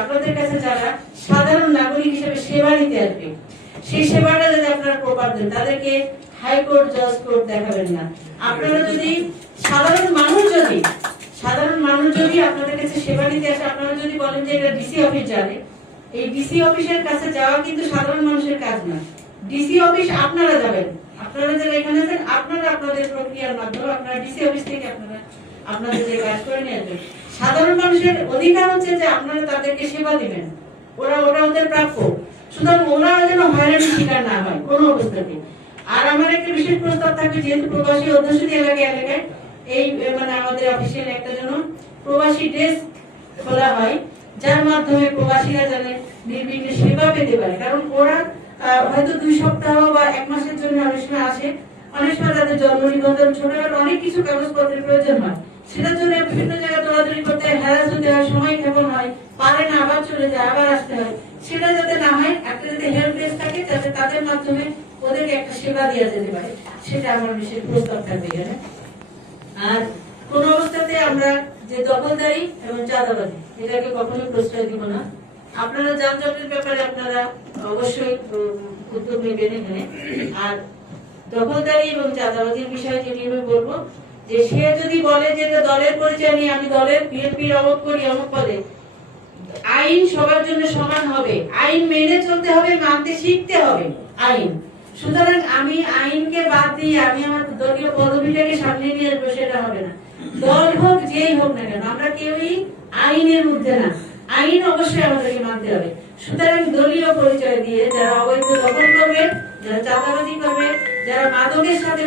আপনাদের কাছে যারা সাধারণ নাগরিক হিসেবে সেবা নিতে আসবে, সেই সেবাটা যদি আপনারা প্রপার দেন, তাদেরকে হাইকোর্ট জজ কোর্ট দেখাবেন না। আপনারা যদি সাধারণ মানুষ যদি আপনাদের কাছে সেবা নিতে আসে, আপনারা যদি বলেন যে এটা ডিসি অফিস যাবে, এই ডিসি অফিসের কাছে যাওয়া কিন্তু সাধারণ মানুষের কাজ না। ডিসি অফিস আপনারা যাবেন, আপনারা যারা এখানে আছেন, আপনারা আপনাদের প্রক্রিয়ার মাধ্যমে আপনারা ডিসি অফিস থেকে আপনারা আপনাদের যে কাজ করে নিয়ে আসবেন। সাধারণ মানুষের অধিকার হচ্ছে যে আপনারা তাদেরকে সেবা দিবেন, ওটা ওদের প্রাপ্য। সুতরাং ওনারা যেন হয়রানির শিকার না হয় কোনো অবস্থাতে। আর আমার একটা বিশেষ প্রস্তাব থাকবে, যেহেতু প্রবাসী অধ্যুষিত এলাকায় এই মানে আমাদের অফিসিয়াল একটা জন্য প্রবাসী ডেস্ক খোলা হয়, যার মাধ্যমে প্রবাসীরা যেন নির্বিঘ্নে সেবা পেতে পারে। কারণ ওরা হয়তো 2 সপ্তাহ বা 1 মাসের জন্য অনেক সময় আসে, অনেক সময় তাদের জন্ম নিবন্ধন, ছোটখাটো অনেক কিছু কাগজপত্রের প্রয়োজন হয়, সেটার জন্য বিভিন্ন জায়গায় দৌড়াদৌড়ি করতে হয়, হ্যারাস হতে হয়, সময় ক্ষেপণ হয়, পারে না, আবার চলে যায়, আবার আসতে হয়। সেটা যাতে না হয়, একটা যাতে হেল্প ডেস্ক থাকে, যাতে তাদের মাধ্যমে ওদেরকে একটা সেবা দেওয়া যেতে পারে, সেটা আমার বিশেষ প্রস্তাব থাকবে এখানে। আর কোন অবস্থাতে আমরা যে দখলদারি এবং চাঁদাবাজি, এটাকে কখনোই প্রশ্রয় দিব না। আপনারা যানজটের ব্যাপারে আপনারা অবশ্যই উদ্যোগ নেবেন এখানে। আর দখলদারি এবং চাঁদাবাজির বিষয়ে যেটি আমি বলবো, যে সে যদি বলে যে দলের পরিচয় নিয়ে আমি দলের বিএনপির অমুক করি অমুক পদে, আইন সবার জন্য সমান হবে, আইন মেনে চলতে হবে, মানতে শিখতে হবে আইন। সুতরাং আমি আইনকে বাদ দিয়ে আমি আমার দলীয় পদবিটাকে সামনে নিয়ে আসবো, সেটা হবে না। দল হোক যেই হোক না কেন, আমরা কেউই আইনের মধ্যে না, আইন অবশ্যই আমাদেরকে মানতে হবে। সুতরাং দলীয় পরিচয় দিয়ে যারা অবৈধ দখল করবে, যারা চাঁদাবাজি করবে, যারা মাদকের সাথে